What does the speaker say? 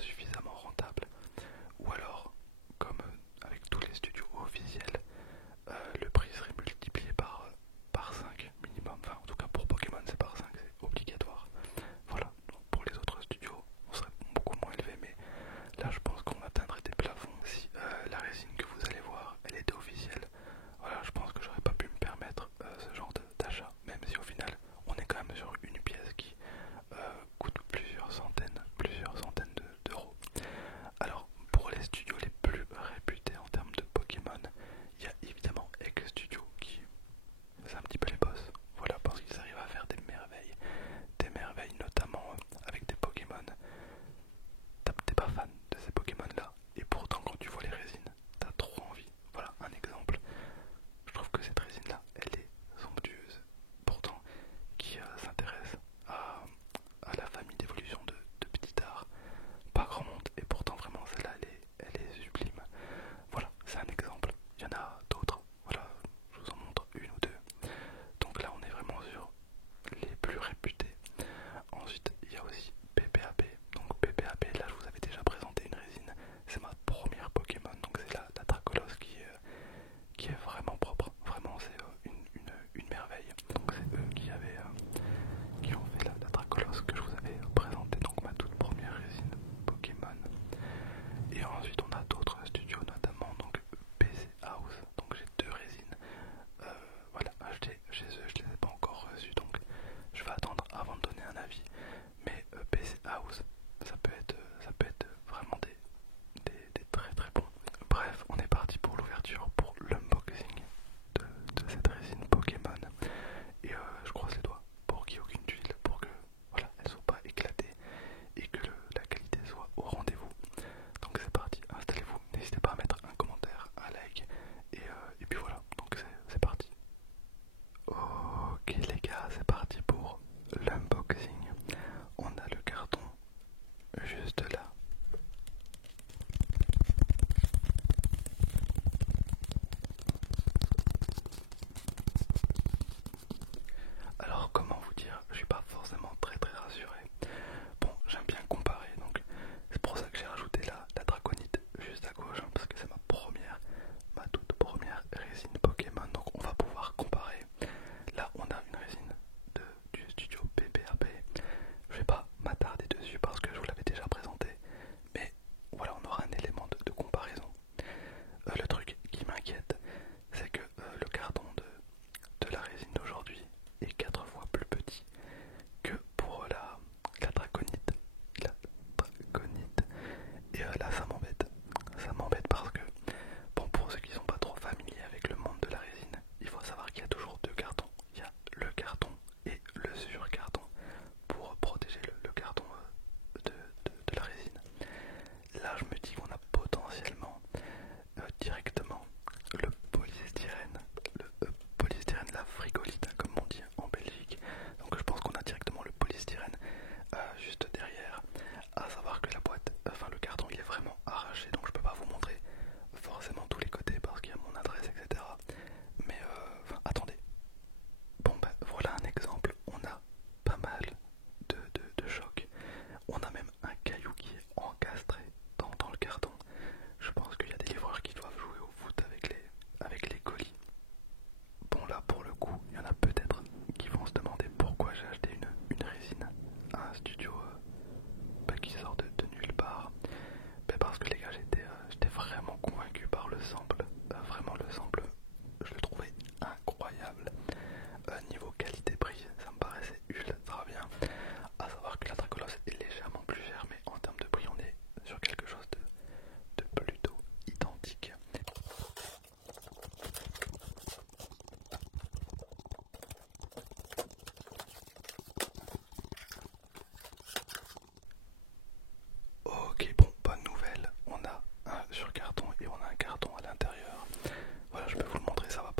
suffisamment rentable, ou alors, comme avec tous les studios officiels, le prix serait multiplié par 5 minimum. Enfin, en tout cas pour Pokémon c'est par 5, c'est obligatoire. Voilà, donc pour les autres studios on serait beaucoup moins élevé, mais là je pense qu'on atteindrait des plafonds. Si la résine que vous allez voir elle était officielle, voilà, je pense que j'aurais pas pu me permettre ce genre d'achat, même si au final on est quand même sur une pièce qui coûte plusieurs centaines d'euros. Alors pour les studios les plus réputés en termes de Pokémon, il y a évidemment Egg Studio qui c'est un petit peu les boss, voilà, parce qu'ils arrivent à faire des merveilles notamment avec des Pokémon. T'es pas fan de ces Pokémon là, et pourtant quand tu vois les résines, t'as trop envie. Voilà un exemple. Je trouve que cette résine là, elle est somptueuse. Pourtant, qui s'intéresse à la famille d'évolution de petit art, pas grand monde, et pourtant vraiment celle-là elle est sublime. Voilà, c'est un exemple. Il y en a d'autres. Voilà, je vous en montre une ou deux. Donc là on est vraiment sur les plus réputés. Ensuite il y a aussi PPAP. Donc PPAP, là je vous avais déjà présenté une résine. C'est ma première Pokémon, donc c'est la Dracolos qui est vraiment propre. Vraiment c'est une merveille. Donc c'est eux qui ont fait la Dracolos que je vous avais présentée, donc ma toute première résine Pokémon. Et ensuite on a d'autres studios, notamment donc PC House. Donc j'ai deux résines voilà, achetées chez eux, je les ai pas encore reçues, donc je vais attendre avant de donner un avis. Mais PC House, ça peut être vraiment des très très bons. Bref, on est parti pour l'ouverture, pour l'unboxing de cette résine Pokémon. Et je croise les doigts pour qu'il n'y ait aucune tuile, pour que voilà, elle soit pas éclatée et que la qualité soit au rendez-vous. Donc c'est parti, installez-vous, n'hésitez pas à mettre un commentaire, un like, et puis voilà, donc c'est parti. Ok les gars, c'est parti pour l'unboxing. On a le carton juste là. Alors comment vous dire, je suis pas forcément très rassuré. Bon, j'aime bien comparer, donc c'est pour ça que j'ai rajouté la draconite juste à gauche, parce que c'est ma toute première résine Pokémon, donc on va pouvoir comparer. Là on a une résine du studio PPAP. Je vais pas m'attarder dessus parce que je vous l'avais déjà présenté, mais voilà, on aura un élément de comparaison. Le truc qui m'inquiète, c'est que le carton de la résine d'aujourd'hui est 4 fois plus petit que pour la draconite. La draconite. Et là ça m'embête parce que, bon, pour ceux qui sont pas trop familiers avec le monde de la résine, il faut savoir qu'il y a toujours deux cartons. Il y a le carton et le surcarton pour protéger le carton de la résine. Là je me dis qu'on a potentiellement directement le polystyrène, la frigolite comme on dit en Belgique. Donc je pense qu'on a directement le polystyrène juste derrière. À savoir que la boîte, enfin le carton il est vraiment arraché, donc je peux pas vous montrer forcément tous les côtés parce qu'il y a mon adresse, etc. Mais attendez. Bon ben voilà un exemple, on a pas mal de chocs. On a même un caillou qui est encastré dans le carton. Je pense qu'il y a des livreurs qui doivent jouer au foot avec les colis. Bon là pour le coup, il y en a peut-être qui vont se demander pourquoi j'ai acheté une résine à un studio qui sort de nulle part. Ben parce que les gars, j'étais vraiment convaincu par le sample. Vraiment le sample, je le trouvais incroyable. Niveau qualité-prix, ça me paraissait ultra bien. À savoir que la Dracolos est légèrement plus chère, mais en termes de prix, on est sur quelque chose de plutôt identique. Ok, bon, bonne nouvelle, on a un sur carton et on a un carton à l'intérieur. Voilà, je peux vous le montrer, ça va